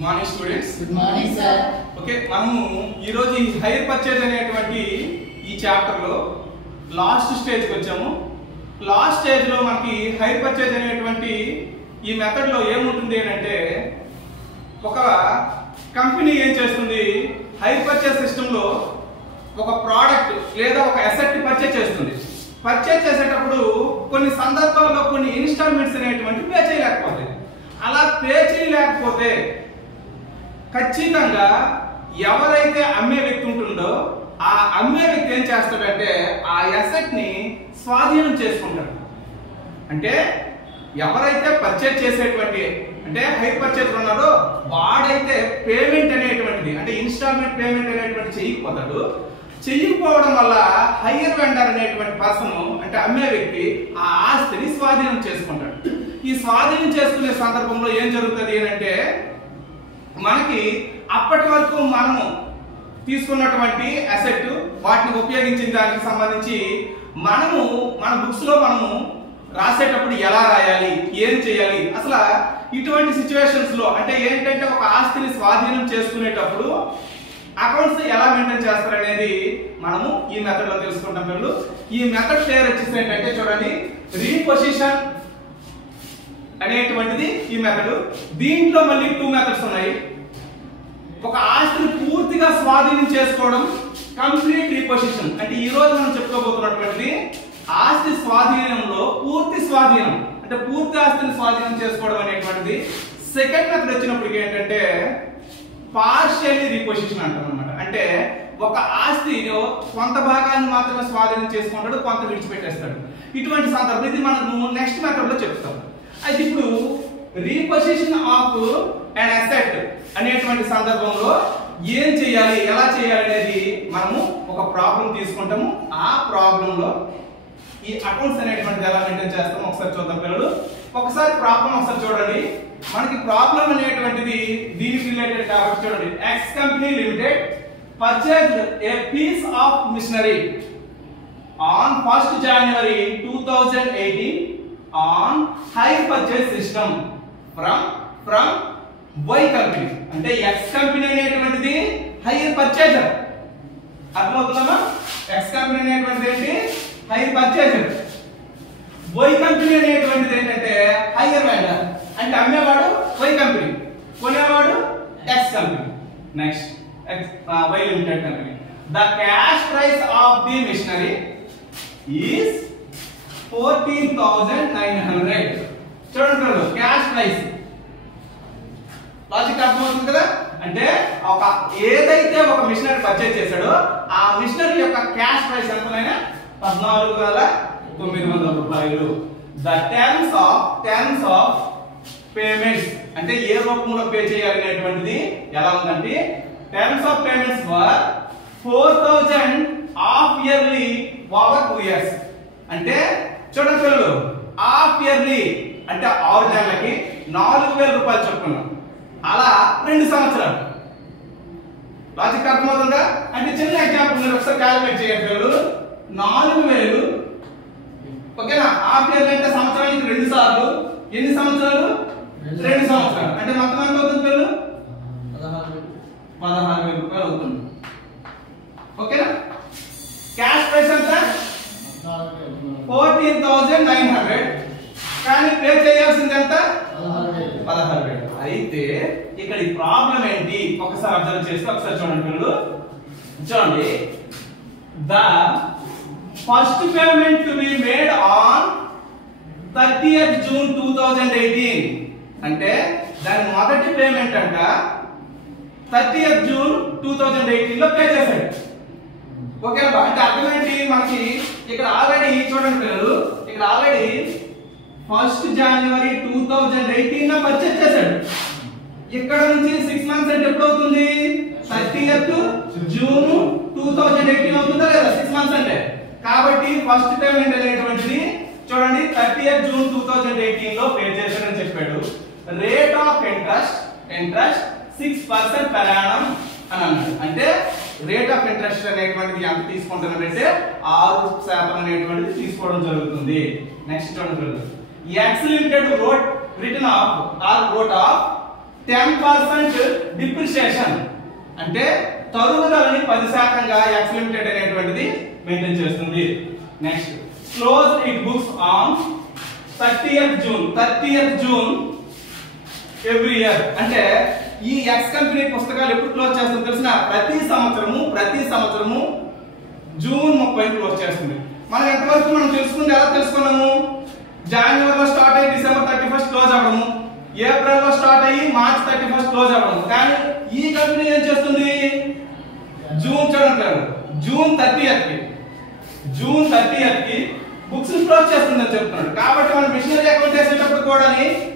Good morning students. Good morning sir. Okay, మనము ఈ రోజు ఈ హైర్ పర్చేజ్ అనేటువంటి ఈ చాప్టర్ లో లాస్ట్ స్టేజ్ కి వచ్చాము. లాస్ట్ స్టేజ్ లో మనకి హైర్ పర్చేజ్ అనేటువంటి ఈ మెథడ్ లో ఏముంటుంది అంటే, ఒక కంపెనీ ఏం చేస్తుంది, హైర్ పర్చేజ్ సిస్టమ్ లో ఒక ప్రోడక్ట్ లేదా ఒక అసెట్ పర్చేజ్ చేస్తుంది. పర్చేజ్ చేసేటప్పుడు కొన్ని సందర్భాల్లో కొన్ని ఇన్స్టాల్మెంట్స్ అనేటువంటి పే చేయలేకపోతే, అలా పే చేయలేకపోతే ఖచ్చితంగా ఎవరైతే అమ్మే వ్యక్తి ఉంటుందో ఆ అమ్మే వ్యక్తి ఏం చేస్తాడంటే ఆ అసెట్ ని స్వాధీనం చేసుకుంటాడు. అంటే ఎవరైతే పర్చేజ్ చేసేటువంటి అంటే హైర్ పర్చేజ్ ఉన్నారో వాడైతే పేమెంట్ అనేటువంటిది అంటే ఇన్స్టాల్మెంట్ పేమెంట్ అనేటువంటి చెయ్యకపోవడం వల్ల హైయర్ వెండర్ అనేటువంటి పర్సన్ అంటే అమ్మే వ్యక్తి ఆ ఆస్తిని స్వాధీనం చేసుకుంటాడు. ఈ స్వాధీనం చేసుకునే సందర్భంలో ఏం జరుగుతుంది అంటే, మనకి అప్పటి వరకు మనము తీసుకున్నటువంటి అసెట్ వాటిని ఉపయోగించిన దానికి సంబంధించి మనము మన బుక్స్ లో మనము రాసేటప్పుడు ఎలా రాయాలి, ఏం చేయాలి, అసలు ఇటువంటి సిచ్యువేషన్స్ లో అంటే ఏంటంటే ఒక ఆస్తిని స్వాధీనం చేసుకునేటప్పుడు అకౌంట్స్ ఎలా మెయింటైన్ చేస్తారనేది మనము ఈ మెథడ్ లో తెలుసుకుంటాం. పిల్లలు, ఈ మెథడ్ పేరు వచ్చేసి ఏంటంటే చూడండి, రీపొజిషన్ అనేటువంటిది ఈ మెథడ్. దీంట్లో మళ్ళీ 2 మెథడ్స్ ఉన్నాయి. ఒక ఆస్తిని పూర్తిగా స్వాధీనం చేసుకోవడం, కంప్లీట్ రీపొజిషన్. అంటే ఈ రోజు మనం చెప్పుకోబోతున్నటువంటిది ఆస్తి స్వాధీనంలో పూర్తి స్వాధీనం అంటే పూర్తి ఆస్తిని స్వాధీనం చేసుకోవడం అనేటువంటిది. సెకండ్ మెథడ్ వచ్చినప్పటికీ ఏంటంటే పార్షియల్లీ రీపొజిషన్ అంటాం అన్నమాట. అంటే ఒక ఆస్తిలో కొంత భాగాన్ని మాత్రమే స్వాధీనం చేసుకుంటాడు, కొంత విడిచిపెట్టేస్తాడు. ఇటువంటి సందర్భం ఇది మనము నెక్స్ట్ మెథడ్ లో చెప్తాం. అయితే ఇప్పుడు రీపొజిషన్ ఆఫ్ an asset అనేటువంటి సందర్భంలో ఏం చేయాలి, ఎలా చేయాలి అనేది మనము ఒక ప్రాబ్లం తీసుకుంటాము. ఆ ప్రాబ్లం లో ఈ అకౌంట్స్ అనేటువంటిది ఎలా మెయింటైన్ చేస్తామో ఒకసారి చూద్దాం పిల్లలు. ఒకసారి ప్రాబ్లం ఒకసారి చూడండి. మనకి ప్రాబ్లం అనేటువంటిది దీనికి రిలేటెడ్ కాబట్టి చూడండి. X company limited purchased a piece of machinery on 1st January 2018 on hire purchase system from Y company. అంటే ఎక్స్ కంపెనీ అనేటువంటిది హైర్ పర్చేజర్. అర్థమవుతుందమ్మా? ఎక్స్ కంపెనీ అనేటువంటిది ఏంటి, హైర్ పర్చేజర్. Y కంపెనీ అనేటువంటిది ఏంటంటే హైయర్ వెండర్. అంటే అమ్మేవాడు Y కంపెనీ, కొనేవాడు X company. Next Y limited company. The cash price of the machinery is 14,900. చూడండి, క్యాష్ ప్రైస్. లాజిక్ అర్థమవుతుంది కదా? అంటే ఒక ఏదైతే ఒక మిషనరీ పర్చేజ్ చేశాడో ఆ మిషనరీ యొక్క క్యాష్ ప్రైస్ ఎంతైనా 14,900 రూపాయలు. ద టర్మ్స్ ఆఫ్ పేమెంట్స్ అంటే ఏ రూపంలో పే చేయాలి అనేటువంటిది ఎలా ఉందంటే, terms of payments were 4,000 of yearly over 2 years. అంటే చూడండి పిల్లలు, హాఫ్ ఇయర్లీ అంటే 6 నెలలకి 4,000 రూపాయలు చొప్పున, అలా 2 సంవత్సరాలు. లాజిక్ అర్థమవుతుందా? అంటే చిన్న ఎగ్జాంపుల్ మీరు ఒకసారి క్యాలిక్యులేట్ చేయండి పిల్లలు. 4,000 ఓకేనా, హాఫ్ ఇయర్లీ అంటే సంవత్సరానికి 2 సార్లు. ఎన్ని సంవత్సరాలు? 2 సంవత్సరాలు. అంటే మొత్తం ఎంత అవుతుంది పిల్లలు? 16,000 రూపాయలు అవుతుంది. ఓకేనా? క్యాష్ ప్రైస్ ఎంత? 14,900. కానీ పే చేయాల్సింది ఎంత? 16,000. అయితే ఇక్కడ ఈ ప్రాబ్లం ఏంటి ఒకసారి అబ్జర్వ్ చేస్తే ఒకసారి చూడండి పిల్లలు. చూడండి, the first payment to be made on 30th June 2018. అంటే దాని మొదటి పేమెంట్ అంట 30th June 2018 లో పే చేశాడు. ఓకేనా? అంటే అర్థం ఏంటి మనకి ఇక్కడ ఆల్రెడీ చూడండి పిల్లలు, ఇక్కడ ఆల్రెడీ 1st January 2018 లో పర్చేజ్ చేశాడు. ఇక్కడ నుంచి 6 months అంటే ఎప్పుడు అవుతుంది? 30th June 2018 అవుతుందా లేదా? 6 months అంటే. కాబట్టి ఫస్ట్ పేమెంట్ అనేటువంటిది చూడండి 30th June 2018 లో పే చేశాడని చెప్పాడు. Rate of interest 6% per annum అని అన్నాడు. అంటే రేట్ ఆఫ్ ఇంట్రెస్ట్ అనేటువంటిది ఎంత తీసుకుంటున్నాడంటే 6% అనేటువంటిది తీసుకోవడం జరుగుతుంది. నెక్స్ట్ చూడండి, X Limited wrote of 10% depreciation అంటే తరుగుదలని 10%గా ఎక్స్ లిమిటెడ్ అనేటువంటిది మెయింటైన్ చేస్తుంది. Next close it books on 30th June every year. అంటే ఈ ఎక్స్ కంపెనీ పుస్తకాలు ఎప్పుడు క్లోజ్ చేస్తుందో తెలిసిన ప్రతి సంవత్సరము జూన్ 30 క్లోజ్ చేస్తుంది. మనం ఎంతవరకు మనం తెలుసుకుంది ఎలా తెలుసుకున్నాము? జనవరిలో స్టార్ట్ అయ్యి డిసెంబర్ 31 క్లోజ్ అవ్వడము, ఏప్రిల్లో స్టార్ట్ అయ్యి మార్చ్ 31 క్లోజ్ అవ్వడము. కానీ ఈ కంపెనీ ఏం చేస్తుంది? జూన్ 30th కి బుక్స్ క్లోజ్ చేస్తుంది అని చెప్తున్నాడు. కాబట్టి మనం మిషనరీ అకౌంట్ చేసేటప్పుడు కూడా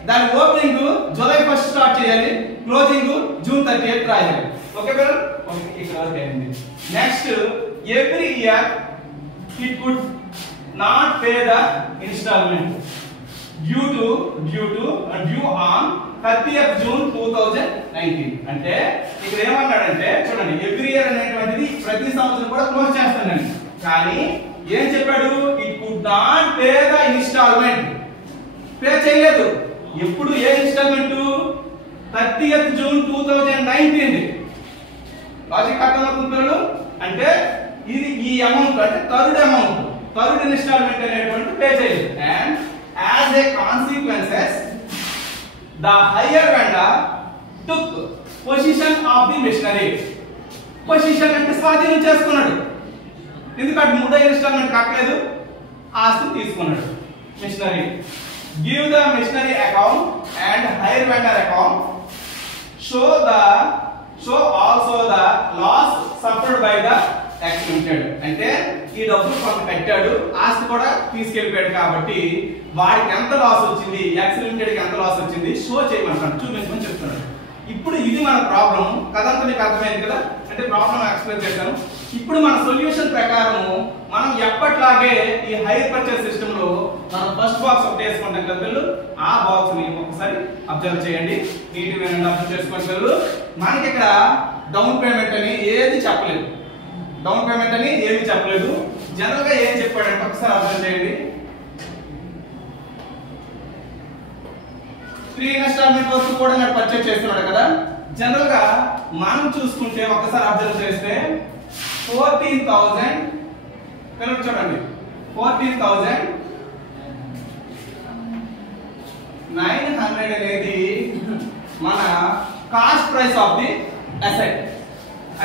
దాని ఓపెనింగ్ జూలై 1 స్టార్ట్ చేయాలి, క్లోజింగ్ జూన్ 30th రాయాలి. Okay madam? ఓకే, ఇక్కడ అయింది. Next every year it could not pay the instalment due on 30th June 2019. అంటే ఇక్కడ ఏమన్నాడంటే చూడండి, ఎవ్రీ ఇయర్ అనేటువంటిది ప్రతి సంవత్సరం కూడా క్లోజ్ చేస్తానండి. కానీ ఏం చెప్పాడు? It could not pay the instalment. Pay చేయలేదు. ఎప్పుడు? ఏ ఇన్స్టాల్మెంట్? 30th June 2019. లాజిక్ అర్థమవుతుంది పిల్లలు? అంటే ఇది ఈ అమౌంట్ అంటే థర్డ్ ఇన్స్టాల్మెంట్ అనేటువంటి పే చేయలేదు. And as a consequences the hire vendor took position of the machinery. Position అంటే స్వాధీనం చేసుకున్నాడు. ఎందుకంటే మూడో ఇన్స్టాల్మెంట్ కట్టలేదు, ఆస్తి తీసుకున్నాడు. Machinery give the machinery account and hire vendor account show also the loss suffered by the X limited. అంటే ఈ డబ్బులు కొంత కట్టాడు, ఆస్తి కూడా తీసుకెళ్లిపోయాడు. కాబట్టి వాడికి ఎంత లాస్ వచ్చింది, ఎక్స్ లిమిటెడ్ కి ఎంత లాస్ వచ్చింది షో చేయమంటాడు, చూపించమని చెప్తున్నాడు. ఇప్పుడు ఇది మన ప్రాబ్లం కదంతా మీకు అర్థమైంది కదా? అంటే ప్రాబ్లం ఎక్స్ప్లెయిన్ చేశాను. ఇప్పుడు మన సొల్యూషన్ ప్రకారం మనం ఎప్పట్లాగే ఈ హైర్ పర్చేస్ సిస్టమ్ లో మనం ఫస్ట్ బాక్స్ ఒకటి వేసుకుంటాం కదా పిల్లలు, ఆ బాక్స్ ని ఒకసారి అబ్జర్వ్ చేయండి, నీట్ గా అబ్జర్వ్ చేసుకోండి పిల్లలు. మనకి ఇక్కడ డౌన్ పేమెంట్ అని ఏది చెప్పలేదు, జనరల్ గా ఏం చెప్పాడంటే ఒకసారి అబ్జర్వ్ చేయండి. 3 ఇన్స్టాల్మెంట్ వరకు కూడా నాకు పర్చేస్ చేస్తున్నాడు కదా. జనరల్ గా మనం చూసుకుంటే ఒకసారి అబ్జర్వ్ చేస్తే 14,000 పిల్లలు చూడండి, 14,900 అనేది మన cost price of the asset.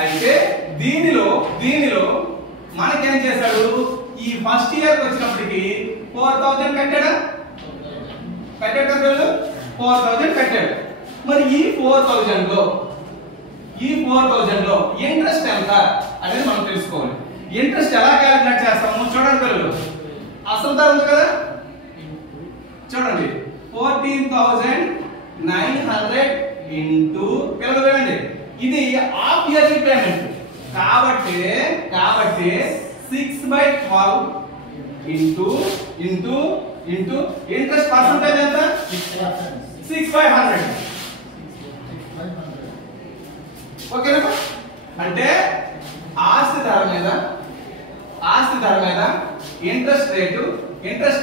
అయితే దీనిలో మనకేం చేశాడు? ఈ ఫస్ట్ ఇయర్ వచ్చినప్పటికి 4,000 కట్టాడా? 4,000 కట్టాడు. మరి ఈ 4,000 లో ఇంట్రెస్ట్ ఎంత అనేది మనం తెలుసుకోవాలి. ఇంట్రెస్ట్ ఎలా క్యాలిక్యులేట్ చేస్తాము చూడండి పిల్లలు. అసలు ధర ఉంది కదా, చూడండి 14,900 ఇంటూ పిల్లలు వేయండి, ఇది హాఫ్ ఇయర్లీ పేమెంట్ కాబట్టి 6/12 ఇంటూ ఇంట్రెస్ట్ పర్సెంటేజ్ ఎంత? 6/100. ఓకేనా? అంటే ఆస్తి ధర మీద ఇంట్రెస్ట్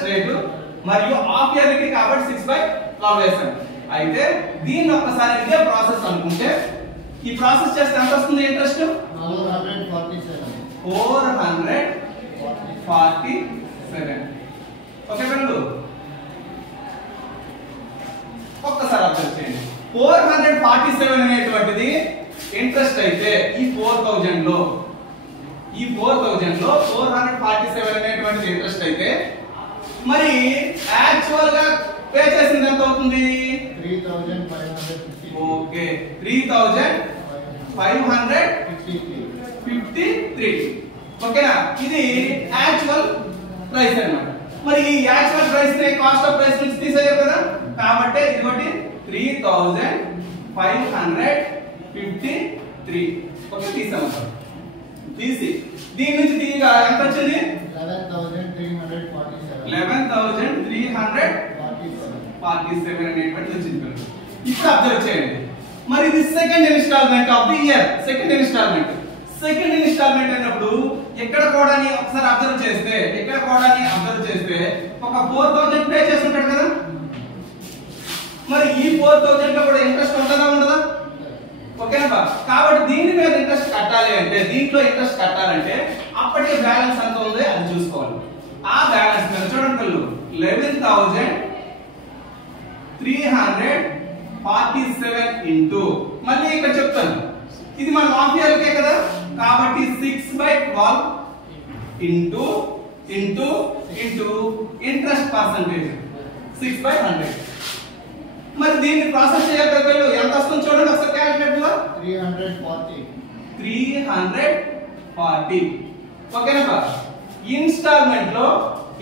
రేటు మరియు హాఫ్ ఇయర్లీ కాబట్టి 6/12 వేసాను. అయితే దీన్ని ఒక్కసారి ఇదే ప్రాసెస్ అనుకుంటే ఈ ప్రాసెస్ చేస్తే ఎంత వస్తుంది? ఇంట్రెస్ట్ 447. ఓకే ఫ్రెండ్స్, ఒక్కసారి అబ్జర్వ్ చేయండి. 447 అనేటువంటిది ఇంట్రెస్ట్ అయితే ఈ 4,000 లో 447 అనేటువంటిది ఇంట్రెస్ట్ అయితే మరి యాక్చువల్ గా పే చేసింది ఎంత అవుతుంది? 3,553. ఓకే, 3,553. ఓకేనా? ఇది యాక్చువల్ ప్రైస్ అన్నమాట. మరి ఈ యాక్చువల్ ప్రైస్ ని కాస్ట్ ఆఫ్ ప్రైస్ నుంచి తీసేయాలి కదా, కాబట్టి ఇది ఒకటి 3,553. ఓకే, తీసాము. తీసి దీని నుంచి తీయగా ఎంత వచ్చింది? 11,347 అనేటువంటి వచ్చింది. ఇప్పుడు అబ్జర్వ్ చేయండి. మరి ఇది second instalment of the year. Second instalment అన్నప్పుడు ఎక్కడ కూడా ఒకసారి అబ్జర్వ్ చేస్తే ఒక 4,000 పే చేసి ఉంటాడు కదా. మరి ఈ 4000 లో కూడా ఇంట్రెస్ట్ ఉంటుందా ఉండదా? ఓకేనా? కాబట్టి దీని మీద ఇంట్రెస్ట్ కట్టాలి అంటే, దీంట్లో ఇంట్రెస్ట్ కట్టాలంటే అప్పటికే బ్యాలెన్స్ ఎంత ఉంది అది చూసుకోవాలి. ఆ బ్యాలెన్స్ మీద చూడండి పిల్లలు 11,347 ఇంటూ, మళ్ళీ ఇక్కడ చెప్తాను ఇది మన మాఫియాలకే కదా, కాబట్టి 6/12 into into into interest percentage 6/100. మరి దీన్ని ప్రాసెస్ చేయాలి కదా, ఎంత వస్తుంది చూడండి ఒకసారి క్యాలిక్యులేటర్ లో 340. ఓకేనా? ఇన్స్టాల్మెంట్ లో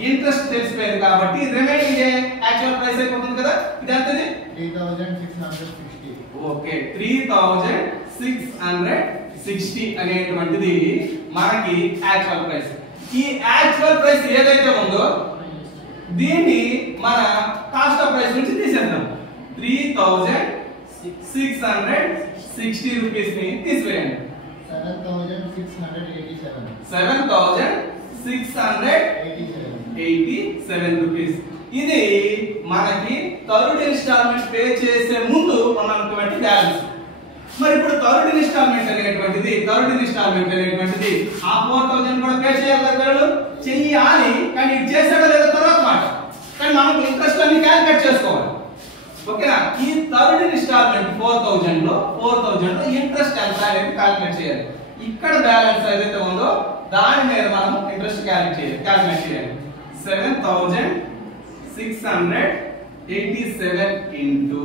ఇంట్రెస్ట్ తెలిసిపోయింది కాబట్టి రిమైనింగ్ యాక్చువల్ ప్రైస్ అయిపోతుంది కదా, ఇది ఎంతది 3660. ఓకే 3660 అనేటువంటిది మనకి యాక్చువల్ ప్రైస్. ఈ యాక్చువల్ ప్రైస్ ఏదైతే ఉందో దీన్ని మన కాస్ట్ ఆఫ్ ప్రైస్ నుంచి తీసేద్దాం. 3660 రూపీస్ ని తీసివేయండి. 7687 రూపీస్. ఇది మనకి థర్డ్ ఇన్స్టాల్మెంట్ పే చేసే ముందు ఉన్నటువంటి బ్యాలెన్స్. మరి ఇప్పుడు థర్డ్ ఇన్స్టాల్మెంట్ అనేటువంటిది ఆ 4000 కూడా పే చేయాలి కదా, చెయ్యాలి. కానీ ఇది చేసాడో లేదో తర్వాత మాట, కానీ మనం ఇంట్రెస్ట్ అన్ని క్యాలిక్యులేట్ చేసుకోవాలి. ఓకేనా? ఈ థర్డ్ ఇన్స్టాల్మెంట్ 4000 లో ఇంట్రెస్ట్ ఎంత అనేది క్యాలిక్యులేట్ చేయాలి. ఇక్కడ బ్యాలెన్స్ ఏదైతే ఉందో దాని మీద మనం ఇంట్రెస్ట్ క్యాలిక్యులేట్ చేయాలి. 7687 ఇంటూ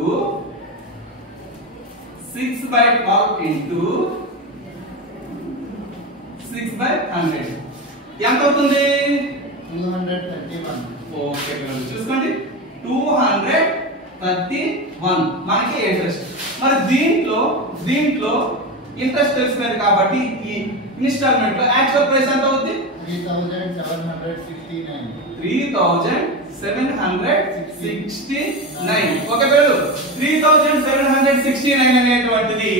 6/12 ఇంటూ 6/100 ఎంత అవుతుంది? 231. ఓకే చూసుకోండి 231 మనకి ఇంట్రెస్ట్. మరి దీంట్లో ఇంట్రెస్ట్ తెలిసినది కాబట్టి ఈ ఇన్స్టాల్మెంట్ లో యాక్చువల్ ప్రైస్ ఎంత అవుతుంది? 3769. ఓకే పిల్లలు 3769 అనేటువంటిది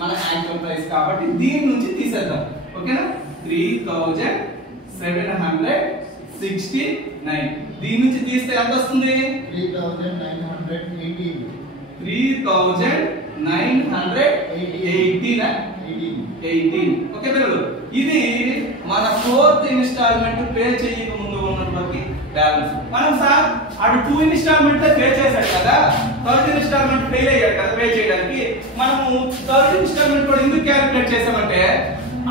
మన యాక్చువల్ ప్రైస్ కాబట్టి దీని నుంచి తీసేద్దాం. ఓకేనా? 3769 దీని నుంచి తీస్తే ఎంత వస్తుంది? 3918. 3918. ఓకే పిల్లలు ఇది మన ఫోర్త్ ఇన్స్టాల్మెంట్ పే చేయక ముందు ఉన్నటువంటి బ్యాలెన్స్. మనం సార్ అటు 2 ఇన్స్టాల్మెంట్ పే చేశాడు కదా, థర్డ్ ఇన్స్టాల్మెంట్ ఫెయిల్ అయ్యాడు కదా పే చేయడానికి, మనము థర్డ్ ఇన్స్టాల్మెంట్ కూడా ఎందుకు క్యాలిక్యులేట్ చేసామంటే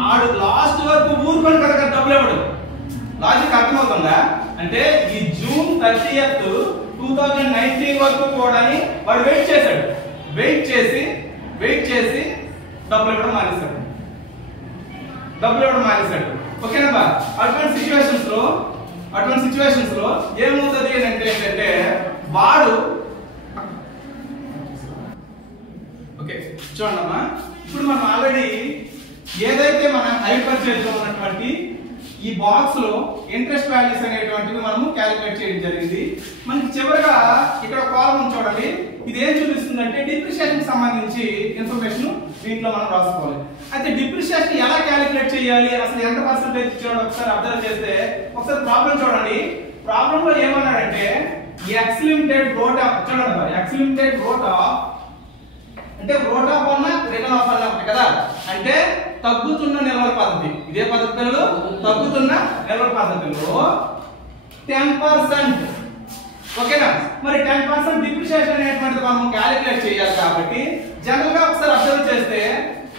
ఆడు లాస్ట్ వరకు ఊరుకొని కదా డబ్బులు ఇవ్వడు. లాజిక్ అర్థమవుతుందా? అంటే ఈ జూన్ 30th 2019 వరకు కూడా వాడు వెయిట్ చేసి డబ్బులు ఇవ్వడం మానేశాడు. ఓకేనా? అటువంటి సిచ్యువేషన్స్ లో ఏమవుతుంది అంటే ఏంటంటే వాడు ఓకే చూడమ్మా, ఇప్పుడు మనం ఆల్రెడీ ఏదైతే మన హైర్ పర్చేజ్ లో ఉన్నటువంటి ఈ బాక్స్ లో ఇంట్రెస్ట్ వాల్యూస్ అనేటువంటివి మనము క్యాలిక్యులేట్ చేయడం జరిగింది. మనకి చివరగా ఇక్కడ కాలమ్ చూడండి, ఇది ఏం చూపిస్తుందంటే డిప్రిషియేషన్ సంబంధించి ఇన్ఫర్మేషన్ దీంట్లో మనం రాసుకోవాలి. అయితే డిప్రిషియేషన్ ఎలా క్యాలిక్యులేట్ చేయాలి, అసలు ఎంత పర్సెంటేజ్ చూడండి ఒకసారి అబ్జర్వ్ చేస్తే, ఒకసారి ప్రాబ్లం చూడండి. ప్రాబ్లం లో ఏమన్నాడంటే ఎక్స్ లిమిటెడ్ రోట్ ఆఫ్ చూడండి, ఎక్స్ లిమిటెడ్ రోట్ ఆఫ్ అంటే రోట్ ఆఫ్ అన్నా రిటర్న్ ఆఫ్ అన్నా కదా, అంటే తగ్గుతున్న నిల్వల పద్ధతి. ఇదే పద్ధతి పిల్లలు, తగ్గుతున్న నిల్వల పద్ధతిలో 10%. ఓకేనా? మరి 10% డిప్రిషియేషన్ అనేటువంటిది మనం క్యాలిక్యులేట్ చేయాలి కాబట్టి జనరల్ గా ఒకసారి అబ్జర్వ్ చేస్తే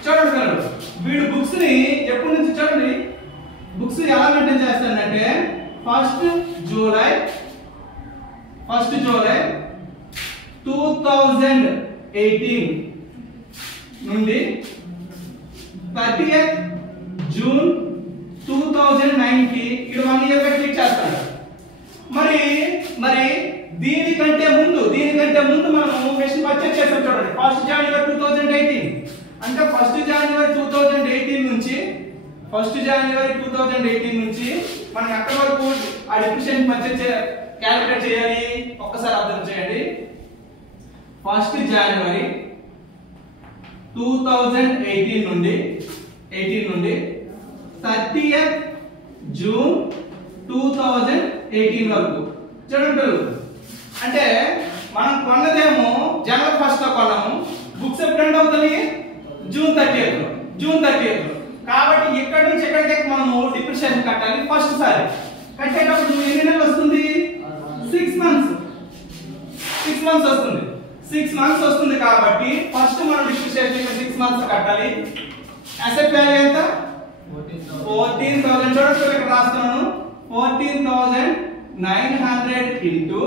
చూడండి పిల్లలు, వీడు బుక్స్ ని ఎప్పటి నుంచి చూడండి, బుక్స్ ఎలా మెయింటైన్ చేస్తాడంటే 1 జూలై 2018 నుండి 30th జూన్ 2009 కి ఇది 1 ఇయర్ క్లిక్ చేస్తాడు. మరి దీనికంటే ముందు మనం మెషిన్ పర్చేస్ చేసాం చూడండి 1 జనవరి 2018. అంటే 1 జనవరి 2018 నుంచి మనం ఎక్కడి వరకు ఆ డిప్రిషియేషన్ పర్చేస్ క్యాలిక్యులేట్ చేయాలి ఒక్కసారి అర్థం చేయండి. 1 జనవరి 2018 నుండి 30th జూన్ 2018 వరకు చూడండి. అంటే మనం కొన్నదేమో జనవరి 1 లో కొన్నాము, బుక్స్ ఎప్పుడు ఎండ్ అవుతుంది? జూన్ 30th లో. కాబట్టి ఇక్కడ నుంచి ఎక్కడికి మనము డిప్రిషియేషన్ కట్టాలి ఫస్ట్ సారి. కట్టేటప్పుడు ఎన్ని నెలలు వస్తుంది? 6 మంత్స్ వస్తుంది. 6 మంత్స్ వస్తుంది కాబట్టి ఫస్ట్ మనం డిప్రిషియేషన్ 6 మంత్స్ కట్టాలి. అసెట్ వాల్యూ ఎంత? 14,000. చూడండి ఇక్కడ రాస్తున్నాను. 14,900 ఇంటూ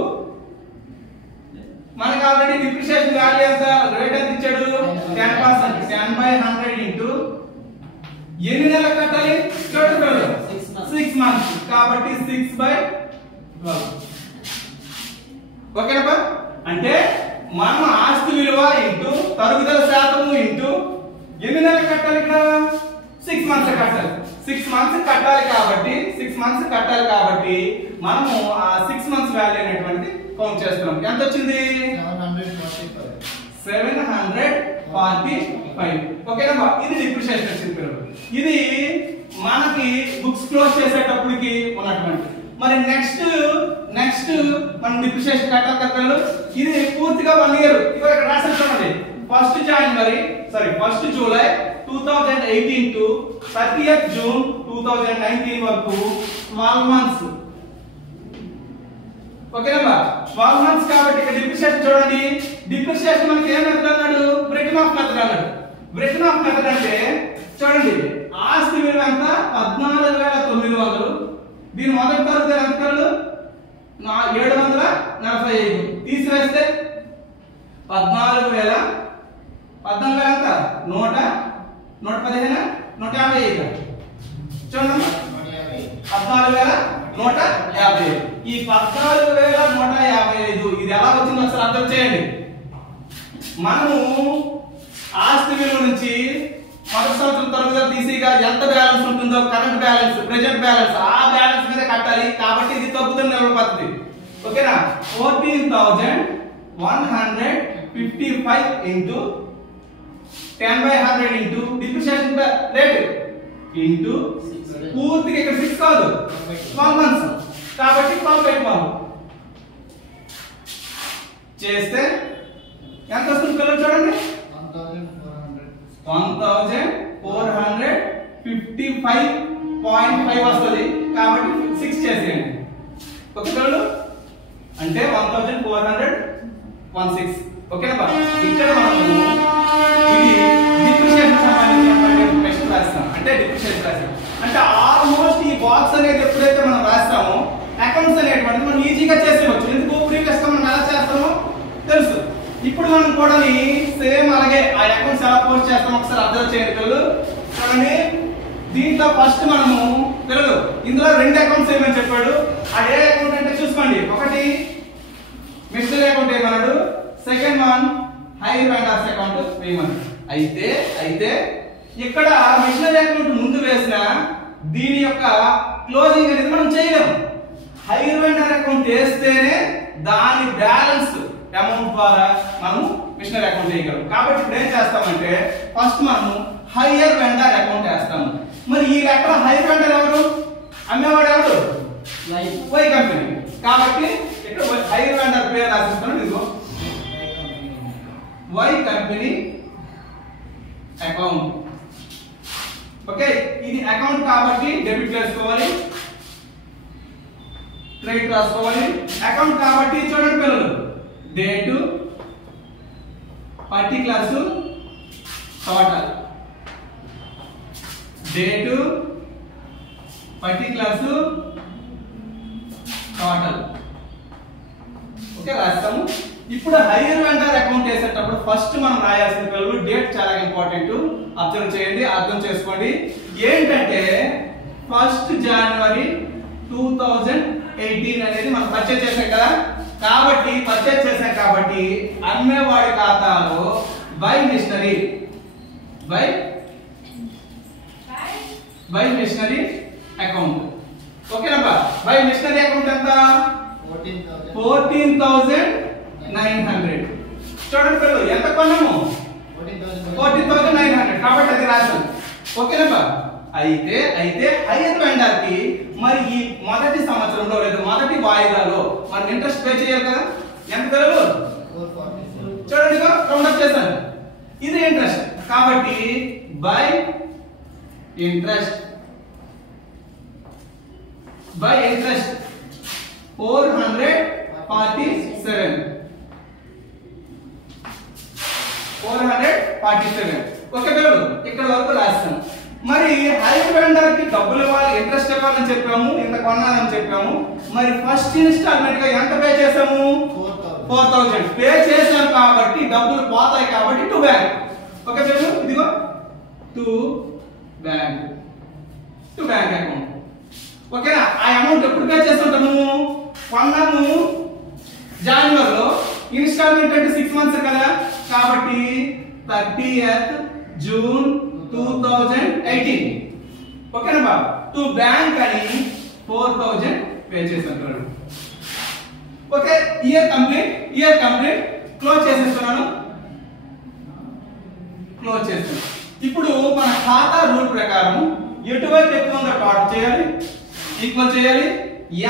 మనకి ఆల్రెడీ డిప్రిషియేషన్ వాల్యూ ఎంత? రేట్ ఎంత ఇచ్చాడు? 10%. 10/100 ఇంటూ ఎన్ని నెలలు కట్టాలి? 6 మంత్స్. కాబట్టి 6/12. ఓకేనా? అంటే మనం ఆస్తి విలువ ఇంటూ తరుగుదల శాతము ఇంటూ ఎన్ని నెలలు కట్టాలి? ఇక్కడ 6 మంత్స్ కట్టాలి. 6 మంత్స్ కట్టాలి కాబట్టి మనము ఆ 6 మంత్స్ వాల్యూ అనేటువంటిది కౌంట్ చేస్తున్నాం. ఎంత వచ్చింది? 745. ఓకేనా? ఇది డిప్రిషియేషన్ వచ్చింది. ఇది మనకి బుక్స్ క్లోజ్ చేసేటప్పటికి ఉన్నటువంటి. మరి నెక్స్ట్ మనం డిప్రిషియేషన్ కట్టాలి కదా. ఇది పూర్తిగా 1 ఇయర్. ఇక్కడ రాసాను చూడండి. 1 జూలై 2018 టు 30th జూన్ 2019 వరకు 12 మంత్స్. ఓకేనా? 12 మంత్స్ కాబట్టి ఇక్కడ డిప్రిషియేషన్ చూడండి. డిప్రిషియేషన్ మనకి ఏం మెథడ్ అన్నాడు? బ్రిటన్ ఆఫ్ మెథడ్ అన్నాడు. బ్రిటన్ ఆఫ్ మెథడ్ అంటే చూడండి, ఆస్తి విలువ ఎంత? 14,900. దీని మొదటి తరుగుదల ఎంత? 745. తీసివేస్తే 14,000 ఎంత? 115 155. చూడండి, 14,150. ఈ 14,155 ఇది ఎలా వచ్చిందో ఒకసారి అర్థం చేయండి. మనము ఆస్తి విలువ నుంచి మొదటి సంవత్సరం తరుగుదల తీసిగా ఎంత బ్యాలెన్స్ ఉంటుందో, కరెంట్ బ్యాలెన్స్, ప్రెజెంట్ బ్యాలెన్స్, ఆ బ్యాలెన్స్ మీద కట్టాలి. కాబట్టి ఇది తగ్గుతున్న నిల్వ పద్ధతి. ఓకేనా? 14,155 into 10/100 into depreciation rate into పూర్తిగా ఇక్కడ 6 కాదు 12 మంత్స్ కాబట్టి 12/12 చేస్తే ఎంత వస్తుంది పిల్లలు? చూడండి, 1455.5 వస్తుంది. కాబట్టి 6 చేసేయండి. ఓకే పిల్లలు, అంటే 1416. ఓకేనా? ఇక్కడ మనము ఇది డిప్రిషియేషన్ సంబంధించినటువంటి క్వశ్చన్ రాస్తాం. అంటే డిప్రిషియేషన్ రాస్తాం అంటే ఆల్మోస్ట్ ఈ బాక్స్ అనేది ఎప్పుడైతే మనం రాస్తామో అకౌంట్స్ అనేటువంటిది మనం ఈజీగా చేసేవచ్చు. ఎందుకు? ప్రీవియస్ గా మనం ఎలా చేస్తామో తెలుసు. ఇప్పుడు మనం కూడా సేమ్ అలాగే ఆ అకౌంట్స్ ఎలా పోస్ట్ చేస్తామో ఒకసారి అబ్జర్వ్ చేయండి పిల్లలు. చూడండి, దీంట్లో ఫస్ట్ మనము పిల్లలు ఇందులో 2 అకౌంట్స్ ఏమని చెప్పాడు. ఆ ఏ అకౌంట్ అంటే చూసుకోండి. ఒకటి మిషనరీ అకౌంట్ ఏమన్నాడు, second one hire vendors account వేయమన్నాడు. అయితే ఇక్కడ మిషనరీ అకౌంట్ ముందు వేసిన దీని యొక్క క్లోజింగ్ అనేది మనం చేయలేము. హైర్ వెండర్ అకౌంట్ వేస్తేనే దాని బ్యాలెన్స్ అమౌంట్ ద్వారా మనం మిషనరీ అకౌంట్ చేయగలం. కాబట్టి ఇప్పుడు ఏం చేస్తామంటే ఫస్ట్ మనం హైయర్ వెండర్ అకౌంట్ వేస్తాము. మరి ఈ లెక్కల హైర్ వెండర్ ఎవరు? అమ్మేవాడు ఎవరు? Why company. కాబట్టి ఇక్కడ హైర్ వెండర్ పేరు రాసిస్తాను. ఇదిగో వై కంపెనీ అకౌంట్. ఓకే, ఇది అకౌంట్ కాబట్టి డెబిట్ వేసుకోవాలి, క్రెడిట్ రాసుకోవాలి. అకౌంట్ కాబట్టి చూడండి పిల్లలు, date, particulars, total. Date, particulars, total. Okay, రాస్తాము. ఇప్పుడు హైయర్ వెండర్ అకౌంట్ వేసేటప్పుడు ఫస్ట్ మనం రాయాల్సిన పిల్లలు డేట్ చాలా ఇంపార్టెంట్. అబ్జర్వ్ చేయండి, అర్థం చేసుకోండి. ఏంటంటే 1 జనవరి 2018 అనేది మనం పర్చేజ్ చేసాం కదా. కాబట్టి పర్చేజ్ చేసాం కాబట్టి అమ్మేవాడి ఖాతాలో బై మిషనరీ అకౌంట్. ఓకేనా? బై మిషనరీ అకౌంట్ ఎంత? 14,900. చూడండి పిల్లలు, ఎంత కొన్నాము? 14,900. కాబట్టి అది రాసాం. ఓకేనా? అయితే హైయర్ వెండర్ కి మరి ఈ మొదటి సంవత్సరంలో లేదా మొదటి వాయిదాలో మనం ఇంట్రెస్ట్ పే చేయాలి కదా. ఎంత పిల్లలు? చూడండి రౌండ్ అప్ చేశాను. ఇది ఇంట్రెస్ట్ కాబట్టి బై ఇంట్రెస్ట్ 447 ఓకే పిల్లలు ఇక్కడ వరకు రాస్తాను. మరి హైర్ వెండర్ కి డబ్బులు ఇవ్వాలి, ఇంట్రెస్ట్ ఇవ్వాలని చెప్పాము, ఇంత కొన్నానని చెప్పాము. మరి ఫస్ట్ ఇన్స్టాల్మెంట్ గా ఎంత పే చేసాము? 4000 పే చేసాం కాబట్టి డబ్బులు పోతాయి కాబట్టి టు బ్యాంక్. ఓకే పిల్లలు ఇదిగో టు బ్యాంక్ అకౌంట్. ఓకేనా? ఆ అమౌంట్ ఎప్పుడు పే చేస్తుంటాము? కొన్నాము జనవరిలో, ఇన్స్టాల్మెంట్ అంటే 6 మంత్స్ కదా, కాబట్టి 30th June 2018. ఓకేనా బాబు? టు బ్యాంక్ అని 4000 పే చేస్తుంటారు. ఓకే, ఇయర్ కంప్లీట్ క్లోజ్ చేసేస్తున్నాను. ఇప్పుడు మన ఖాతా రూల్ ప్రకారం ఎటువైపు ఎక్కువ ఉందో ప్లాట్ చేయాలి, ఈక్వల్ చేయాలి,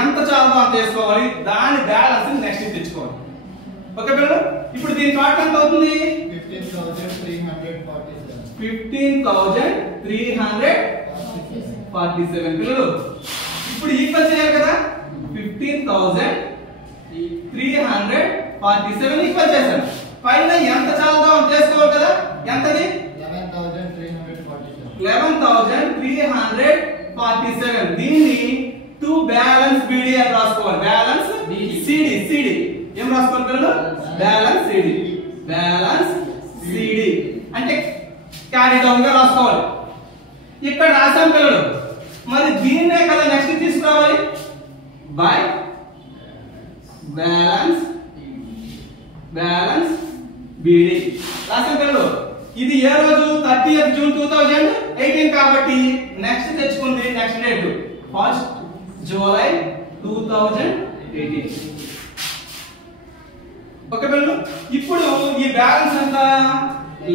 ఎంత చాలదో అంత వేసుకోవాలి, దాని బ్యాలెన్స్ నెక్స్ట్ తెచ్చుకోవాలి. ఓకే పిల్లలు, ఇప్పుడు దీని ప్లాట్ ఎంత అవుతుంది? 15,347 పిల్లలు. ఇప్పుడు ఈక్వల్ చేయాలి కదా, 15,347 ఈక్వల్ చేశాను. పైన ఎంత చాలదో అంత చేసుకోవాలి కదా, ఎంతది? 11,347. దీన్ని టు బ్యాలెన్స్ బిడి అని రాసుకోవాలి. బ్యాలెన్స్ సిడి ఏం రాసుకోవాలి పిల్లలు? బ్యాలెన్స్ సిడి అంటే క్యారీ డౌన్ గా రాసుకోవాలి. ఇక్కడ రాసాం పిల్లలు. మరి దీన్నే కదా నెక్స్ట్ తీసుకురావాలి. బై బ్యాలెన్స్ బిడి రాసాం పిల్లలు. ఇది ఏ రోజు? 30th June 2018 కాబట్టి నెక్స్ట్ తెచ్చుకుంది next date 1st July 2018. Okay పిల్లలు, ఇప్పుడు ఈ బ్యాలెన్స్ ఎంత?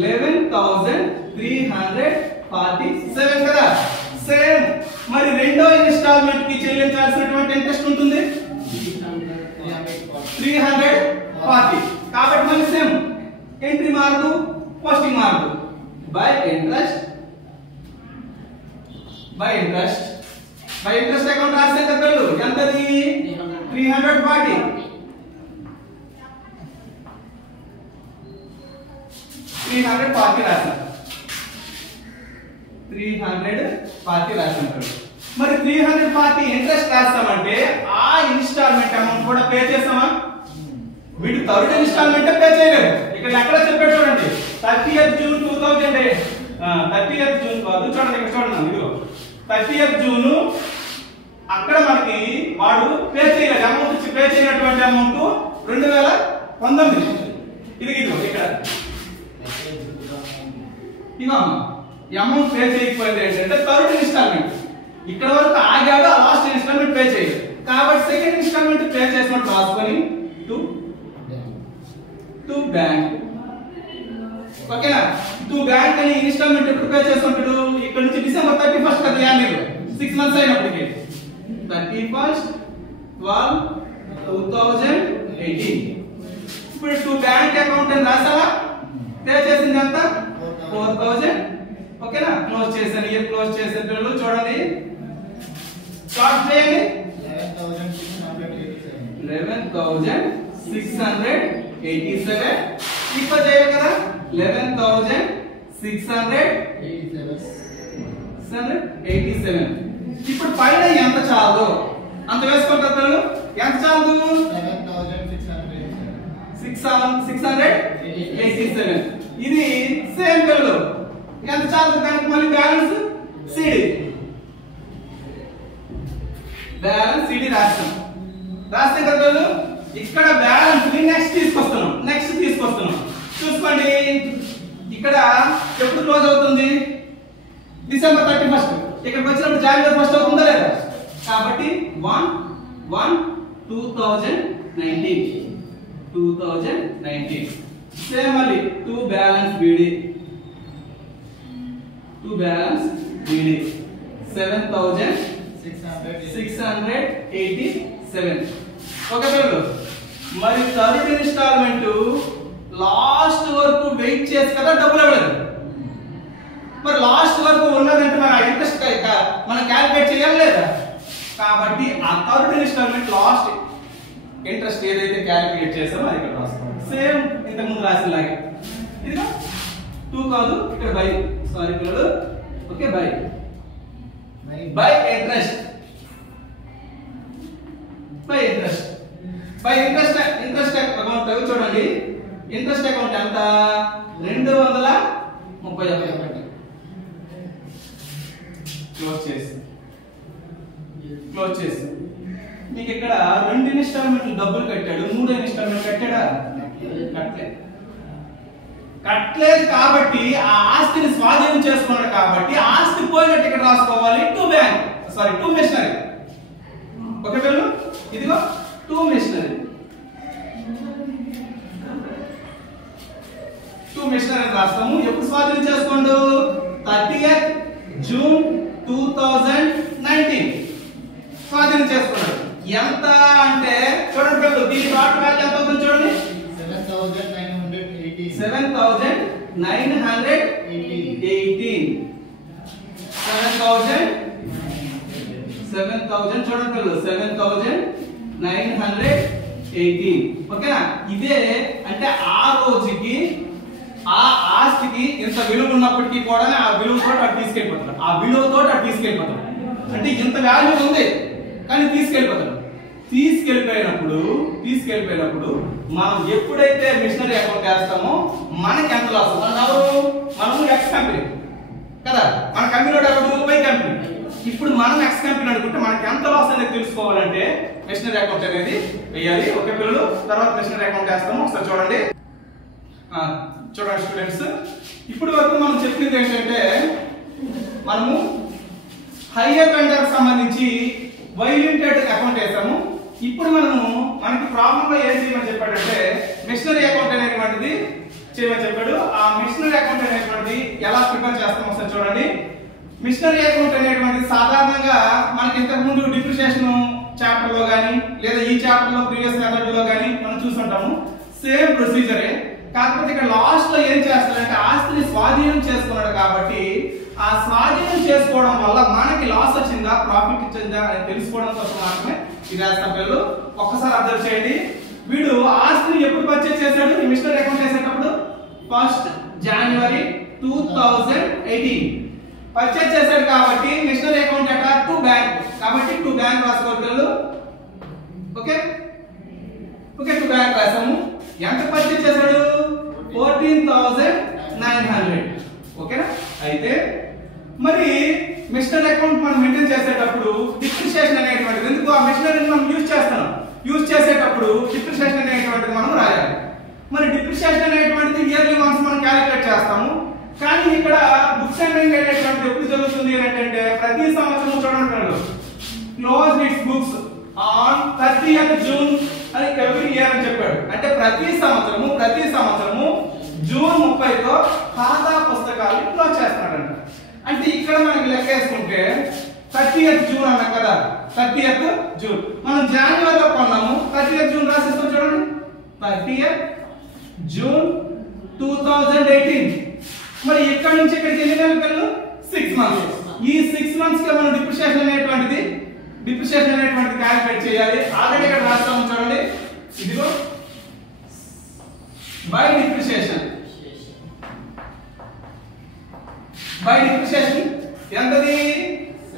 11,347 కదా. సేమ్ మరి రెండో ఇన్స్టాల్మెంట్ కి చెల్లించాల్సినటువంటి ఇంట్రెస్ట్ ఉంటుంది 340. కాబట్టి మళ్ళీ సేమ్ ఎంట్రీ మారదు, పోస్టింగ్ మారదు. బై ఇంట్రెస్ట్ అకౌంట్ రాస్తే కదా ఎంతది? 340. 340 రాశాను. 340 రాశాను. మరి 340 ఇంట్రెస్ట్ రాస్తామంటే ఆ ఇన్స్టాల్మెంట్ అమౌంట్ కూడా పే చేస్తామా? వీడు థర్డ్ ఇన్స్టాల్మెంట్ పే చేయలేదు. ఇక్కడ ఎక్కడ చెప్పాడు చూడండి, 30th June 2008. 30th June కాదు, చూడండి ఇక్కడ చూడండి, ఇదిగో 30th June అక్కడ మనకి వాడు పే చేయలేదు. అమౌంట్ ఇచ్చి పే చేయనటువంటి అమౌంట్ 2019. ఇదిగో ఇక్కడ ఇదిగో ఈ అమౌంట్ పే చేయకపోయింది ఏంటంటే థర్డ్ ఇన్స్టాల్మెంట్. ఇక్కడ వరకు ఆగాడు, లాస్ట్ ఇన్స్టాల్మెంట్ పే చేయలేదు కాబట్టి సెకండ్ ఇన్స్టాల్మెంట్ పే చేసినట్టు రాసుకొని టు బ్యాంక్. ఓకేనా? టు బ్యాంక్ అని ఇన్స్టాల్మెంట్ ఎప్పుడు పే చేసుకుంటాడు? ఇక్కడ నుంచి December 31st కదా, యాన్యువల్ 6 మంత్స్ అయినప్పటికీ 31st 12 2018. ఇప్పుడు టు బ్యాంక్ అకౌంట్ అని రాసావా? పే చేసింది ఎంత? 4000. ఓకేనా? క్లోజ్ చేశాను. ఇయర్ క్లోజ్ చేసిన పిల్లలు చూడండి, స్టార్ట్ చేయండి. 11,687 ఈక్వల్ చేయాలి కదా. 11,687. ఇప్పుడు పైన ఎంత చాలు అంత వేసుకుంటారు పిల్లలు. ఎంత చాలు? 687. ఇది సేమ్ పిల్లలు. ఎంత చాలు? దానికి మళ్ళీ బ్యాలెన్స్ సిడి రాస్తాం. రాస్తే కదా ఇక్కడ బ్యాలెన్స్ ని నెక్స్ట్ తీసుకొస్తున్నాం. చూసుకోండి, ఇక్కడ ఎప్పుడు క్లోజ్ అవుతుంది? December 31st. ఇక్కడికి వచ్చినప్పుడు January 1st అవుతుందా లేదా? కాబట్టి 1/1/2019. సేమ్ మళ్ళీ టు బ్యాలెన్స్ బిడి 7,687. ఓకే పిల్లలు, మరి థర్డ్ ఇన్స్టాల్మెంట్ లాస్ట్ వరకు వెయిట్ చేసి కదా డబ్బులు ఇవ్వలేదు. మరి లాస్ట్ వరకు ఉన్నదంటే మన ఇంట్రెస్ట్ మనం క్యాలిక్యులేట్ చేయాలి లేదా? కాబట్టి ఆ థర్డ్ ఇన్స్టాల్మెంట్ లాస్ట్ ఇంట్రెస్ట్ ఏదైతే క్యాలిక్యులేట్ చేసామో అది ఇక్కడ రాస్తాం. సేమ్ ఇంతకు ముందు రాసినలాగే. ఇదిగో 2 కాదు, ఇక్కడ బై, సారీ పిల్లలు, okay, by interest, by interest account చూడండి. ఇంట్రెస్ట్ అకౌంట్ ఎంత? 231. క్లోజ్ చేసి మీకు ఇక్కడ 2 ఇన్స్టాల్మెంట్లు డబ్బులు కట్టాడు, 3 ఇన్స్టాల్మెంట్ కట్టాడా? కట్టలేదు కాబట్టి ఆ ఆస్తిని స్వాధీనం చేసుకున్నాడు కాబట్టి ఆస్తి పోయినట్టు ఇక్కడ రాసుకోవాలి. To machinery. ఓకే పిల్లలు, ఇదిగో 2 మిషనరీ రాస్తాము. ఎప్పుడు స్వాధీనం చేసుకోండు? 30th June 2019 స్వాధీనం చేసుకున్నాడు. ఎంత అంటే చూడండి పిల్లలు, దీని టోటల్ వాల్యూ ఎంత అవుతుంది చూడండి. 7,918 7,000 చూడండి పిల్లలు, 7,918. ఓకేనా? ఇదే అంటే ఆ రోజుకి ఆ ఆస్తికి ఇంత విలువ ఉన్నప్పటికీ కూడా ఆ విలువతో అటు తీసుకెళ్ళిపోతాడు. అంటే ఇంత వాల్యూ ఉంది కానీ తీసుకెళ్ళిపోయినప్పుడు మనం ఎప్పుడైతే మిషనరీ అకౌంట్ వేస్తామో మనకి ఎంత లాస్? మనము ఎక్స్ కంపెనీ కదా, మన కంపెనీ వై కంపెనీ. ఇప్పుడు మనం ఎక్స్ కంపెనీ అనుకుంటే మనకి ఎంత లాస్ అనేది తెలుసుకోవాలంటే మిషనరీ అకౌంట్ అనేది వేయాలి. ఓకే పిల్లలు, తర్వాత మిషనరీ అకౌంట్ వేస్తాము. ఒకసారి చూడండి స్టూడెంట్స్, ఇప్పుడు వరకు మనం చెప్పింది ఏంటంటే మనము హయ్యర్ వెండర్ సంబంధించి వైలిమిటెడ్ అకౌంట్ వేసాము. ఇప్పుడు మనకి ప్రాబ్లం లో ఏం చేయమని చెప్పాడంటే మిషనరీ అకౌంట్ అనేటువంటిది చేయమని చెప్పాడు. ఆ మిషనరీ అకౌంట్ అనేటువంటిది ఎలా ప్రిపేర్ చేస్తాం ఒకసారి చూడండి. మిషనరీ అకౌంట్ అనేటువంటిది సాధారణంగా మనకి ఇంతకు ముందు డిప్రిసియేషన్ చాప్టర్ లో గానీ లేదా ఈ చాప్టర్ లో ప్రీవియస్ మెథడ్ లో గానీ మనం చూసుంటాము. సేమ్ ప్రొసీజరే, కాకపోతే ఇక్కడ లాస్ట్ లో ఏం చేస్తాడంటే ఆస్తిని స్వాధీనం చేసుకున్నాడు కాబట్టి ఆ స్వాధీనం చేసుకోవడం వల్ల మనకి లాస్ వచ్చిందా ప్రాఫిట్ వచ్చిందా అని తెలుసుకోవడం కోసం మాత్రమే ఇది రాస్తాం పిల్లలు. ఒక్కసారి అబ్జర్వ్ చేయండి. వీడు ఆస్తిని ఎప్పుడు పర్చేస్ చేశాడు? ఈ మిషనరీ అకౌంట్ చేసేటప్పుడు 1st January 2018 పర్చేస్ చేశాడు కాబట్టి మిషనరీ అకౌంట్ అట టు బ్యాంక్, కాబట్టి టు బ్యాంక్ రాసుకోవాలి పిల్లలు. ఓకే, టు బ్యాంక్ రాసాము. ఎంత పర్చేస్ చేశాడు? 14,900. ఓకేనా? అయితే మరి మిషనరీ అకౌంట్ మనం మెయింటైన్ చేసేటప్పుడు డిప్రిసియేషన్ అనేటువంటిది ఎందుకు ఆ మిషనరీని మనం యూజ్ చేసేటప్పుడు డిప్రిసియేషన్ అనేటువంటిది మనం రాయాలి. మరి డిప్రిసియేషన్ అనేటువంటిది ఇయర్లీ వన్స్ మనం క్యాలిక్యులేట్ చేస్తాము. కానీ ఇక్కడ బుక్స్ ఎండింగ్ అనేటువంటిది ఎప్పుడు జరుగుతుంది అంటే ప్రతి సంవత్సరం చూడండి close it's books on 30th June అని ఎవ్రీ ఇయర్ అని చెప్పాడు. అంటే ప్రతి సంవత్సరము జూన్ 30తో ఖాతా పుస్తకాలను క్లోజ్ చేస్తున్నాడంట. అంటే ఇక్కడ మనకి లెక్క వేసుకుంటే 30th June అన్నాం కదా, 30th June మనం జనవరిలో కొన్నాము, 30th June రాసిస్తాం చూడండి. 30th June 2018. మరి ఇక్కడ నుంచి ఇక్కడికి ఎన్ని నెలలు పిల్లలు? 6 months. ఈ 6 months కి మనం డిప్రిసియేషన్ అనేటువంటిది క్యాలిక్యులేట్ చేయాలి. ఆల్రెడీ ఇక్కడ రాస్తాము చూడండి. ఇదిగో బై డిప్రిసియేషన్ ఎంతది?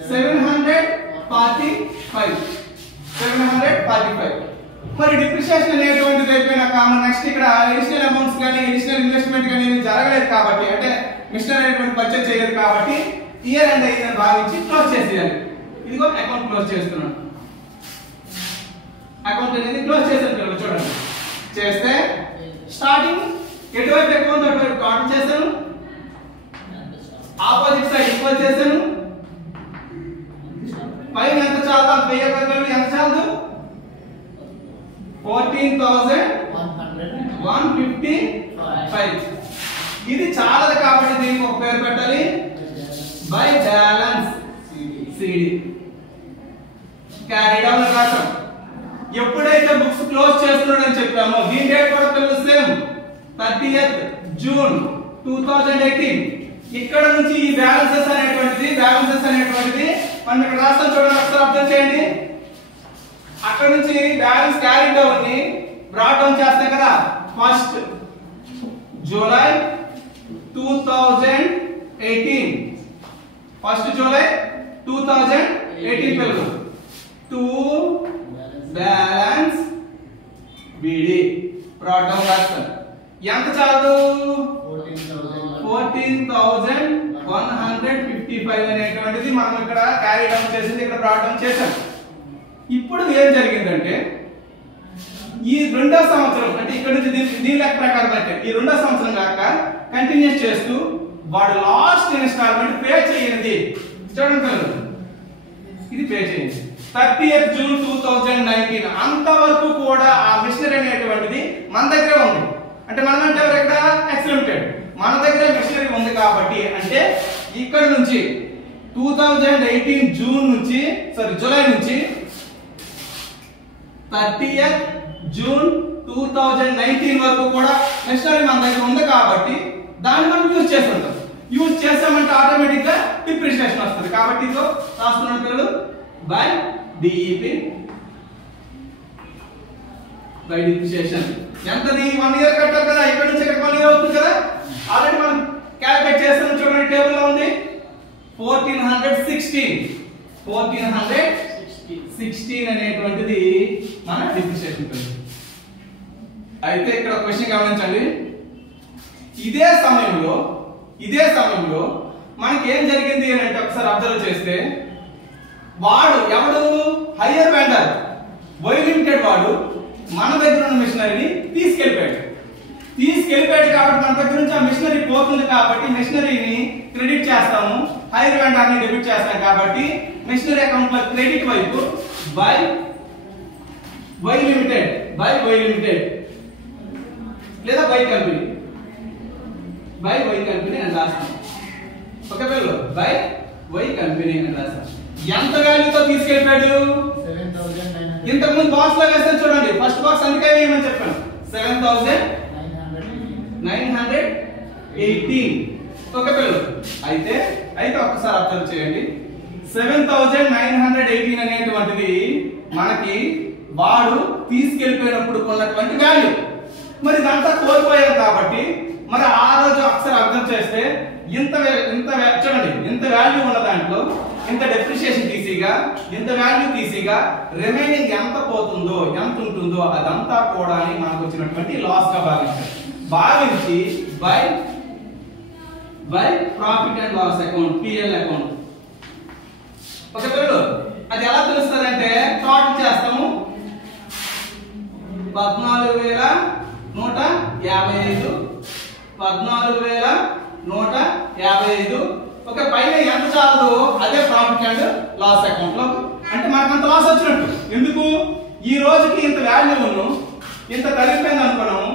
745. మరి డిప్రిసియేషన్ అనేటువంటిది అయిపోయినాక నెక్స్ట్ ఇక్కడ ఎడిషనల్ అమౌంట్స్ కానీ ఎడిషనల్ ఇన్వెస్ట్మెంట్ కానీ జరగలేదు కాబట్టి, అంటే మిషనరీ అనేటువంటి పర్చేజ్ చేయలేదు కాబట్టి ఇయర్ ఎండ్ అయిందని భావించి క్లోజ్ చేసేయాలి. ఇదిగో అకౌంట్ క్లోజ్ చేస్తున్నాను. అకౌంట్ అనేది క్లోజ్ చేశాను చూడండి. చేస్తే స్టార్టింగ్ ఎటువంటి అకౌంట్ అటువైపు కాపీ చేశాను, ఆపోజిట్ సైడ్ ఈక్వల్ చేశాను. పైన ఎంత చాలు? ఎంత చాలు? 14,155. ఇది చాలదు కాబట్టి దీనికి ఒక పేరు పెట్టాలి, by balance CD. Carried on రాసాం. ఎప్పుడైతే బుక్స్ క్లోజ్ చేస్తున్నాడు అని చెప్పాము. దీని డేట్ కూడా పిల్లలు సేమ్ 30th June 2018. ఇక్కడ నుంచి ఈ బ్యాలెన్సెస్ అనేటువంటిది మనం ఇక్కడ రాస్తాం చూడండి, ఒకసారి అర్థం చేయండి. అక్కడ నుంచి బ్యాలెన్స్ క్యారీ డౌన్ ని బ్రాట్ డౌన్ చేస్తాం కదా. 1st July 2018, 1st July 2018 పిల్లలు to balance BD brought down రాస్తాం. ఎంత చాలు 14,155 అనేటువంటిది మనం ఇక్కడ క్యారీ డౌన్ చేసింది, ఇక్కడ బ్రాట్ డౌన్ చేసాం. ఇప్పుడు ఏం జరిగిందంటే ఈ రెండో సంవత్సరం అంటే ఇక్కడ నుంచి దీని లెక్క ప్రకారం అంటే ఈ రెండో సంవత్సరం కాక కంటిన్యూస్ చేస్తూ వాడు లాస్ట్ ఇన్స్టాల్మెంట్ పే చేయండి. చూడండి పిల్లలు, ఇది పే చేయండి 30th June 2019. అంతవరకు కూడా ఆ మిషనరీ అనేటువంటిది మన దగ్గరే ఉంది. అంటే మనం అంటే ఎవరు ఇక్కడ ఎక్స్ లిమిటెడ్ మన దగ్గర మిషనరీ ఉంది కాబట్టి, అంటే ఇక్కడ నుంచి 2018 జూలై నుంచి 30th June 2019 వరకు కూడా మిషనరీ మన దగ్గర ఉంది కాబట్టి దాన్ని మనం యూజ్ చేస్తుంటాం. యూజ్ చేసామంటే ఆటోమేటిక్ గా డిప్రిసియేషన్ వస్తుంది. కాబట్టి ఇదో రాస్తున్నాడు పిల్లలు బై డిఇపి బై డిప్రిసియేషన్. ఎంతది 1 year కట్టాలి కదా, ఇక్కడ నుంచి ఇక్కడ 1 year అవుతుంది కదా. ఆల్రెడీ మనం క్యాలిక్యులేట్ చేస్తాం చూడండి, టేబుల్ లో ఉంది 1416 అనేటువంటిది మన డిప్రిసియేషన్ పిల్లలు. అయితే ఇక్కడ క్వశ్చన్ గమనించండి. ఇదే సమయంలో మనకి ఏం జరిగింది అని అంటే ఒకసారి అబ్జర్వ్ చేస్తే వాడు ఎవడు హయ్యర్ వెండర్ వై లిమిటెడ్ వాడు మన దగ్గర ఉన్న మిషనరీని తీసుకెళ్ళిపోయాడు కాబట్టి మన దగ్గర నుంచి ఆ మిషనరీ పోతుంది కాబట్టి మిషనరీని క్రెడిట్ చేస్తాము, హైర్ వెండర్ ని డెబిట్ చేస్తాం. కాబట్టి మిషనరీ అకౌంట్ లో క్రెడిట్ వైపు బై వై లిమిటెడ్ లేదా వై కంపెనీ అని రాస్తాం. ఓకే పిల్లలు, బై వై కంపెనీ అని రాస్తాం. ఎంత వాల్యూతో తీసుకెళ్ళిపోయాడు? 7,900. ఇంతకు ముందు బాక్స్ లో వేస్తాను చూడండి, ఫస్ట్ బాక్స్ అందుకే వేయమని చెప్పాను 7,918. ఓకే పిల్లలు, అయితే ఒక్కసారి అబ్జర్వ్ చేయండి. 7,918 అనేటువంటిది మనకి వాడు తీసుకెళ్ళిపోయినప్పుడు ఉన్నటువంటి వాల్యూ. మరి ఇదంతా కోల్పోయారు కాబట్టి మరి ఆ రోజు ఒకసారి అర్థం చేస్తే చూడండి, ఇంత వాల్యూ ఉన్న దాంట్లో ఇంత డెప్రిసియేషన్ ఇంత వాల్యూ తీసిగా రిమైనింగ్ ఎంత ఉంటుందో అదంతా కూడా మనకు వచ్చినటువంటి లాస్ గా భావించి by profit and loss account PL account. Okay పిల్లలు, అది ఎలా తెలుస్తుంది అంటే టోటల్ చేస్తాము 14,155. ఓకే, పైన ఎంత చాలదు అదే ప్రాఫిట్ అండ్ లాస్ అకౌంట్ లో. అంటే మనకు అంత లాస్ వచ్చినట్టు. ఎందుకు? ఈ రోజుకి ఇంత వాల్యూ ఇంత తగ్గిపోయింది అనుకున్నాము,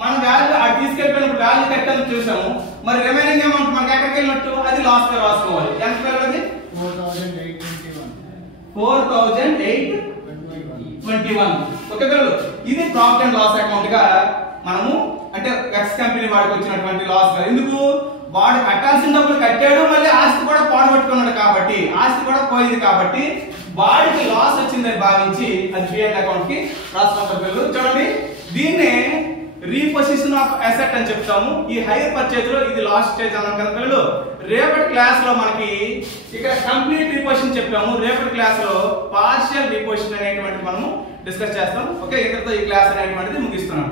మన వాల్యూ అది తీసుకెళ్ళిపోయినప్పుడు వాల్యూ కట్టాలని చూసాము. మరి రిమైనింగ్ అమౌంట్ మనకి ఎక్కడికి వెళ్ళినట్టు అది లాస్ గా రాసుకోవాలి. ఎంత పెరగదు? 4,821. ఓకే పిల్లలు, ఇది ప్రాఫిట్ అండ్ లాస్ అకౌంట్ గా మనము అంటే ఎక్స్ కంపెనీ వాడికి వచ్చినటువంటి లాస్ గా. ఎందుకు? వాడు కట్టాల్సిన డబ్బులు కట్టాడు, మళ్ళీ ఆస్తి కూడా పాడుపట్టుకున్నాడు కాబట్టి ఆస్తి కూడా పోయింది కాబట్టి వాడికి లాస్ వచ్చిందని భావించి అది పిఎల్ అకౌంట్ కి రాసుకుంటారు పిల్లలు. చూడండి, దీన్నే రీపొజిషన్ ఆఫ్ అసెట్ అని చెప్తాము. ఈ హైయర్ పర్చేజ్ లో ఇది లాస్ట్ స్టేజ్ అన్నాం కదా పిల్లలు. రేపటి క్లాస్ లో మనకి ఇక్కడ కంప్లీట్ రీపొజిషన్ చెప్పాము. రేపటి క్లాస్ లో పార్షియల్ రీపొజిషన్ అనేటువంటి మనము డిస్కస్ చేస్తాం. ఓకే, ఇక్కడతో ఈ క్లాస్ అనేటువంటిది ముగిస్తున్నాం.